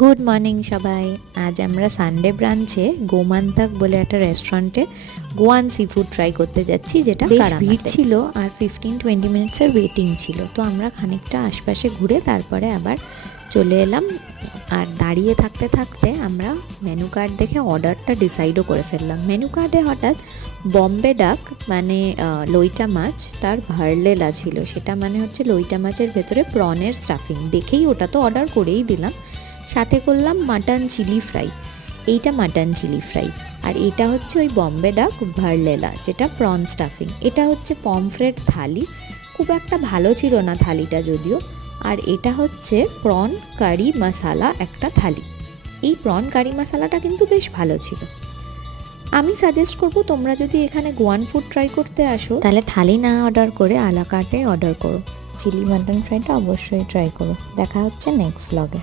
Good morning সবাই। আজ আমরা সানডে ব্রাঞ্চে গোমান্তাক বলে একটা রেস্টুরেন্টে গোয়ান সি ফুড ট্রাই করতে যাচ্ছি, যেটা বেশ ভিড় ছিল আর 15-20 মিনিটসের ওয়েটিং ছিল। তো আমরা খানিকটা আশপাশে ঘুরে তারপরে আবার চলে এলাম। আর দাঁড়িয়ে থাকতে থাকতে আমরা মেনু কার্ড দেখে অর্ডারটা ডিসাইডও করে ফেললাম। মেনু কার্ডে হঠাৎ বম্বে ডাক মানে লইটা মাছ, তার ভারলেলা ছিল। সেটা মানে হচ্ছে লইটা মাছের ভেতরে প্রনের স্টাফিং। দেখেই ওটা তো অর্ডার করেই দিলাম। সাথে করলাম মাটন চিলি ফ্রাই, এইটা মাটন চিলি ফ্রাই। আর এটা হচ্ছে ওই বম্বে ডাক ভারলেলা, যেটা প্রন স্টাফিং। এটা হচ্ছে পমফ্রেট থালি, খুব একটা ভালো ছিল না থালিটা যদিও। আর এটা হচ্ছে প্রন কারি মশালা একটা থালি। এই প্রন কারি মশালাটা কিন্তু বেশ ভালো ছিল। আমি সাজেস্ট করবো তোমরা যদি এখানে গোয়ান ফুড ট্রাই করতে আসো তাহলে থালি না অর্ডার করে আলা কার্টে অর্ডার করো। চিলি মাটন ফ্রাইটা অবশ্যই ট্রাই করো। দেখা হচ্ছে নেক্সট ব্লগে।